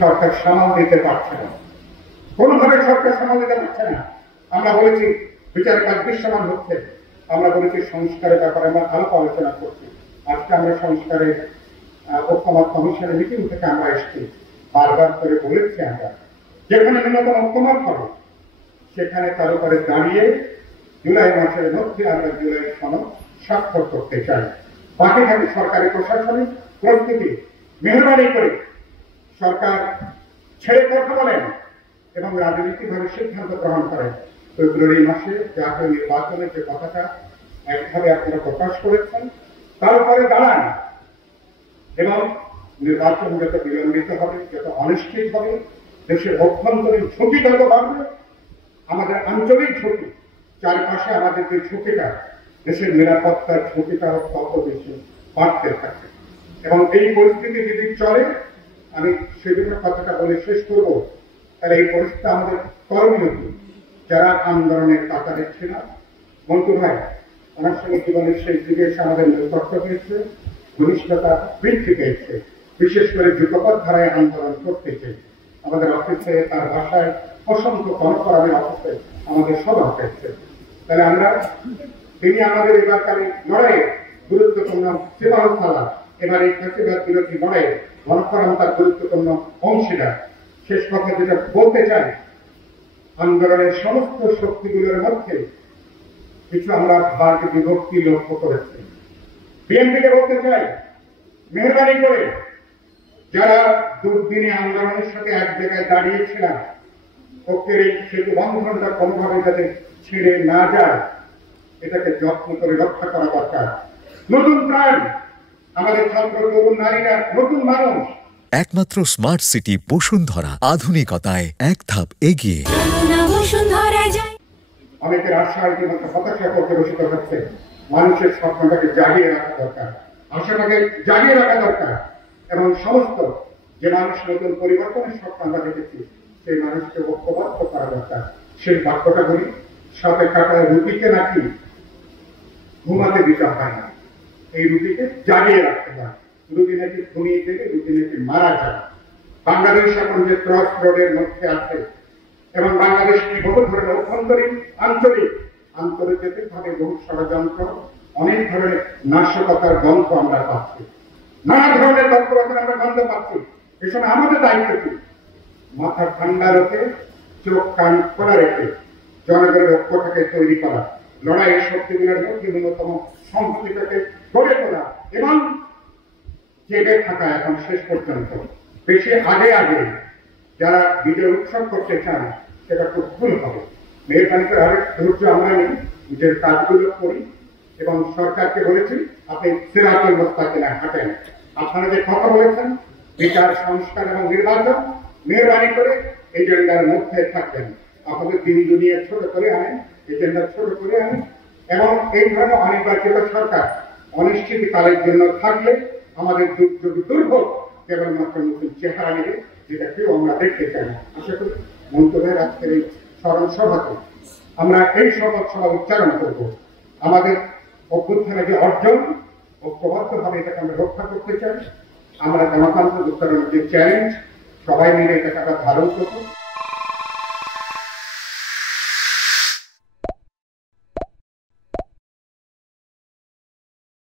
সরকার সামাল দিতে পারছে না, কোনোভাবে সরকার সামাল দিতে পারছে না। আমরা বলেছি বিচার কাজ দৃশ্যমান হচ্ছে, আমরা বলেছি সংস্কারের ব্যাপারে আমরা আলাপ আলোচনা করছি। আজকে আমরা সংস্কারের ঐক্যমত কমিশনের মিটিং থেকে আমরা এসেছি, বারবার করে বলেছি আমরা যেখানে ন্যূনতম ঐক্যমত হবে সেখানে তার উপরে দাঁড়িয়ে জুলাই মাসের মধ্যে আমরা জুলাই সনদ স্বাক্ষর করতে চাই। বাকি থাকে সরকারি প্রশাসনিক প্রস্তুতি। মেহরবানি করে সরকার ছেড়ে কথা বলেন এবং রাজনৈতিকভাবে সিদ্ধান্ত গ্রহণ করেন। ফেব্রুয়ারি মাসে জাতীয় নির্বাচনের যে কথাটা একভাবে আপনারা প্রকাশ করেছেন তার উপরে দাঁড়ান এবং নির্বাচন যত বিলম্বিত হবে, যত অনিশ্চিত হবে, দেশের অভ্যন্তরীণ ঝুঁকি তত বাড়বে, আমাদের আঞ্চলিক ঝুঁকি, চারপাশে আমাদের যে ঝুঁকিটা, দেশের নিরাপত্তার ঝুঁকিটা তত বেশি বাড়তে থাকে। এবং এই পরিস্থিতি যদি চলে, আমি সেদিন কথাটা বলে শেষ করবো, তাহলে এই পরিস্থিতি আমাদের করণীয় কি? যারা আন্দোলনের কাতারে ছিল, মন্টু ভাই ওনার সঙ্গে জীবনের সেই দিকে এসে আমাদের নৈকট্য হয়েছে, ঘনিষ্ঠতা বৃদ্ধি পেয়েছে, বিশেষ করে যুগপৎ ধারায় আন্দোলন করতেছে। আমাদের অফিসে তার ভাষায় অসংখ্য গণফোরামের অফিসে আমাদের সভা হয়েছে। তাহলে আমরা তিনি আমাদের এবারকার লড়াইয়ে গুরুত্বপূর্ণ সেবাহসালা, এবার এই ফ্যাসিবাদ বিরোধী লড়াইয়ে গণফোরাম তার গুরুত্বপূর্ণ অংশীদার। শেষ কথা যেটা বলতে চাই, আন্দোলনের সমস্ত শক্তিগুলোর মধ্যে কিছু আমরা ভাগ বিভক্তি লক্ষ্য করেছি। বিএনপিকে বলতে চাই, মেহরবানি করে যারা দুর্দিনে আন্দোলনের সাথে এক জায়গায় দাঁড়িয়েছিলাম, ঐক্যের এই সেতু বন্ধনটা কোনোভাবে যাতে ছেড়ে না যায়, এটাকে যত্ন করে রক্ষা করা দরকার। নতুন প্রাণ, আমাদের ছাত্র তরুণ নারীরা নতুন মানুষ। একমাত্র স্মার্ট সিটি বসুন্ধরা, আধুনিকতায় এক ধাপ এগিয়ে। অনেকের আশা ইতিমধ্যে হতাশা করতে বসিত হচ্ছে। মানুষের স্বপ্নটাকে জাগিয়ে রাখা দরকার, আশাটাকে জাগিয়ে রাখা দরকার, এবং সমস্ত যে মানুষ নতুন পরিবর্তনের স্বপ্ন আমরা দেখেছি সেই মানুষকে ঐক্যবদ্ধ করা দরকার। সেই বাক্যটা বলি, সাপে কাটায় রুটিকে নাকি ঘুমাতে দিতে হয় না, এই রুটিকে জাগিয়ে রাখতে হয়। রুটি নাকি ঘুমিয়ে দেবে, রুটি নাকি মারা যায়। বাংলাদেশ এখন যে ক্রস রোডের মধ্যে আছে এবং বাংলাদেশ বহু ধরনের অভ্যন্তরীণ আন্তর্জাতিক ভাবে বহু ষড়যন্ত্র, অনেক ধরনের নাশকতার গন্ধ আমরা পাচ্ছি, নানা ধরনের তৎপরতার আমরা গন্ধ পাচ্ছি। এই সময় আমাদের দায়িত্ব কি? মাথা ঠান্ডা রেখে, চোখ কান খোলা রেখে জনগণের ঐক্যটাকে তৈরি করা, লড়াইয়ের শক্তিগুলোর মধ্যে ন্যূনতম সংহতিটাকে গড়ে তোলা এবং জেগে থাকা এখন শেষ পর্যন্ত। বেশি আগে যারা বিজয় উৎসব করতে চান সেটা খুব ভুল হবে। মেহরবানি করে আরেক ধৈর্য আমরা নিই, নিজের কাজগুলো করি এবং সরকারকে বলেছি আপনি সিরাতুল মুস্তাকিমে হাঁটেন। আপনারা যে কথা বলেছেন বিচার, সংস্কার এবং নির্বাচন, মেহরবানি করে এজেন্ডার মধ্যে থাকবেন। আপনাদের দিন দুনিয়া ছোট করে আনেন, এজেন্ডা ছোট করে আনেন, এবং এই ধরনের অনির্বাচিত সরকার অনিশ্চিতকালের জন্য থাকলে আমাদের দুর্ভোগ কেবলমাত্র নতুন চেহারা নেবে, যেটা কেউ আমরা দেখতে চাই না। আশা করি মন্ত্রীদের আজকের এই স্মরণ সভাতে আমরা এই শপথ সভা উচ্চারণ করব। আমাদের অভ্যুত্থানের যে অর্জন, ঐক্যবদ্ধভাবে এটাকে আমরা রক্ষা করতে চাই। আমরা গণতন্ত্র উত্তরণের যে চ্যালেঞ্জ, সবাই মিলে এটাকে আমরা ধারণ করবো।